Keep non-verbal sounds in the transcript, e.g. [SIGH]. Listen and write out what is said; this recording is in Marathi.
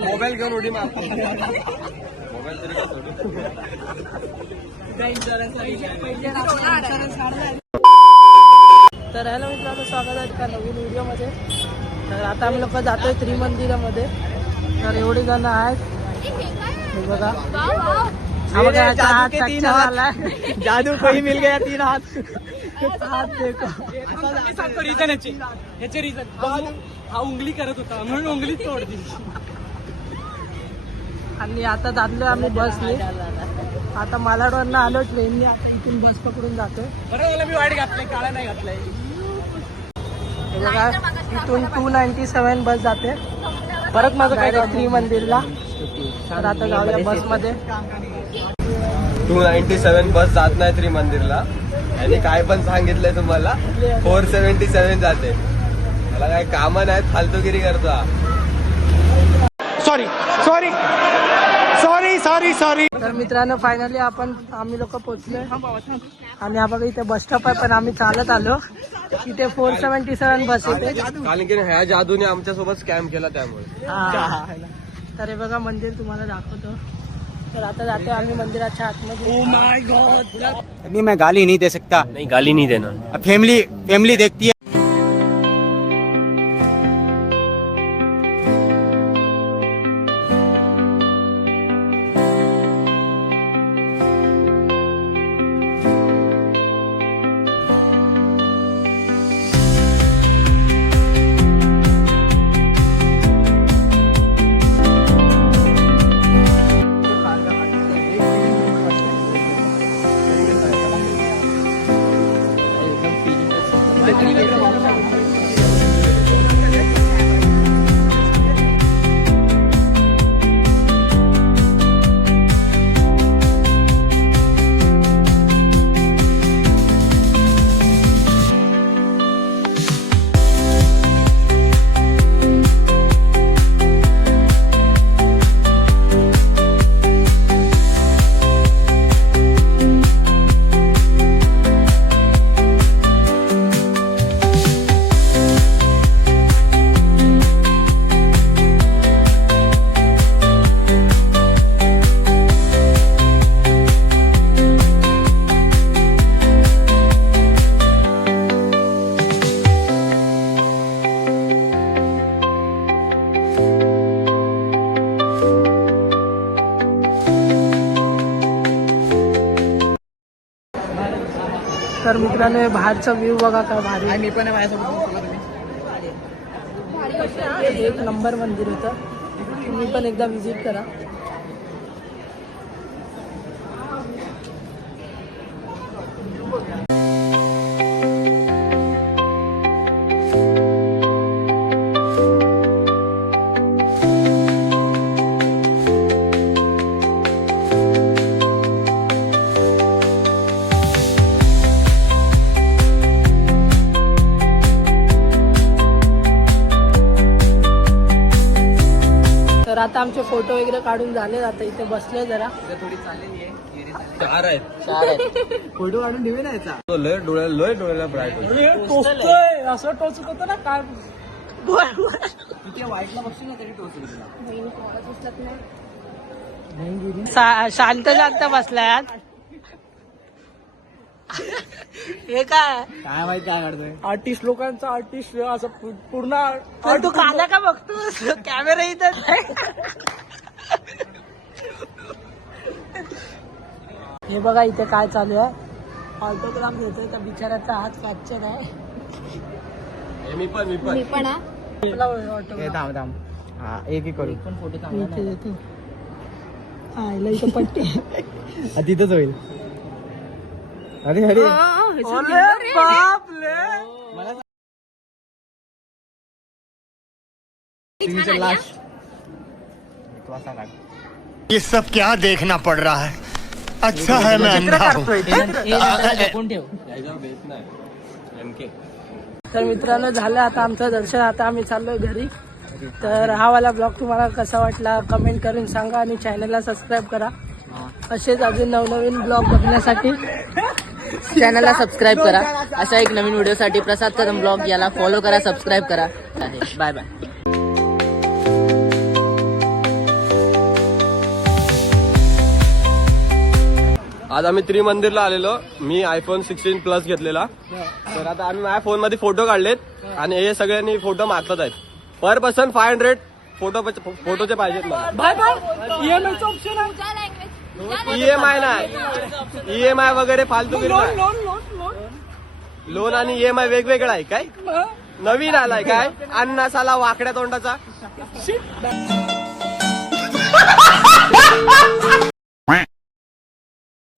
मोबाईल घेऊन उडी मार. मोबाईल तरी का हॅलो मित्रांनो स्वागत आहे एका नवीन व्हिडिओमध्ये. तर आता आम्ही लोक जातोय त्रिमंदिरामध्ये. तर एवढी जण आहेत. हे बघा. हा याचा हात फ्रॅक्चर झालाय जादू कोई मिल गया तीन हाथ। हात देखो। सांगतो रिझन याचे। याचे रिझन हा उंगली करत होता म्हणून उंगली तोडली. आणि आता जातलोय आम्ही बसने आता मालाडवरनं आलो ट्रेनने आता इथून बस पकडून बरं मला मी वाईट घातलंय काळा नाही घातलाय. हे बघा इथून टू नाईन्टी सेवन बस जाते. परत माझं काय डायरेक्ट त्रिमंदिरला तर आता जाऊया बसमध्ये टू नाईन्टी सेवन बस जात नाही त्रिमंदिरला आणि काय पण सांगितलंय तुम्हाला फोर सेव्हन्टी सेवन जाते. मला काय कामं नाहीत फालतूगिरी करता. सॉरी सॉरी सॉरी सॉरी तर मित्रांनो फायनली आपण आम्ही लोक पोहोचलोय आणि हा बघा इथे बस स्टॉप आहे पण आम्ही चालत आलो इथे फोर सेव्हन्टी सेवन बस येते कारण की ह्या जादूने आमच्यासोबत स्कॅम केला त्यामुळे हा. तर हे बघा मंदिर तुम्हाला दाखवतो तर आता जातो आम्ही मंदिराच्या आतमध्ये माय गॉड अभी मैं गाली नहीं दे सकता नाही गाली नाही देणार अब फैमिली फैमिली देखती है 아 니, 왜? तर मित्रांनो बाहेरचा व्ह्यू बघा काय भारी आहे. मी पण एक नंबर मंदिर होतं. तुम्ही पण एकदा विजिट करा. आता आमचे फोटो वगैरे काढून झाले आता इथे बसले जरा. चार आहेत. फोटो काढून ठेवी नाही याचा. लय डोळ्या लय डोळ्याला ब्राईट असं टोचत होतं ना काय वाईटला बसतो ना तरी टोचली तुला. शा- शांत शांत बसलाय आज. हे काय? काय माहिती काय काढतोय आर्टिस्ट लोकांचा आर्टिस्ट असं पू- पूर्ण पण तू काला का बघतोस? कॅमेरा इथं हे बघा इथे काय चालू आहे. ऑटोग्राफ घेतोय त्या बिचाऱ्याचा हात फ्रॅक्चर आहे. हे मी पण मी पण. मी पण हा. आपला autograph. थांब थांब. हा एक एक करू. पण फोटो इथे इथे. हा इला इथं पट्टी. [LAUGHS] तिथंच होईल. अरे अरे. बापले ये सब क्या देखना पड़ रहा है? अच्छा है मैं अंधा हूँ। तर मित्रांनो झालं आता आमचं दर्शन. आता आम्ही चाललोय घरी. तर हा वाला ब्लॉग तुम्हाला कसा वाटला कमेंट करून सांगा आणि चॅनलला सबस्क्राईब करा. असेच अजून नवनवीन ब्लॉग बघण्यासाठी. चॅनलला सबस्क्राईब करा. अशा एक नवीन व्हिडिओसाठी प्रसाद कदम ब्लॉग याला फॉलो करा सबस्क्राईब करा. बाय बाय आज आम्ही त्रिमंदिरला आलेलो. मी आयफोन सिक्स्टीन प्लस घेतलेला. तर आता आम्ही माझ्या फोनमध्ये फोटो काढलेत आणि हे सगळ्यांनी फोटो मागतात आहेत. Per person five hundred photo फोटोचे पाहिजेत मला. ईएमआय नाही. ईएमआय वगैरे फालतू loan loan loan loan. Loan आणि ईएमआय वेगवेगळा आहे काय. नवीन आलाय काय? अन्नासाला वाकड्या तोंडाचा.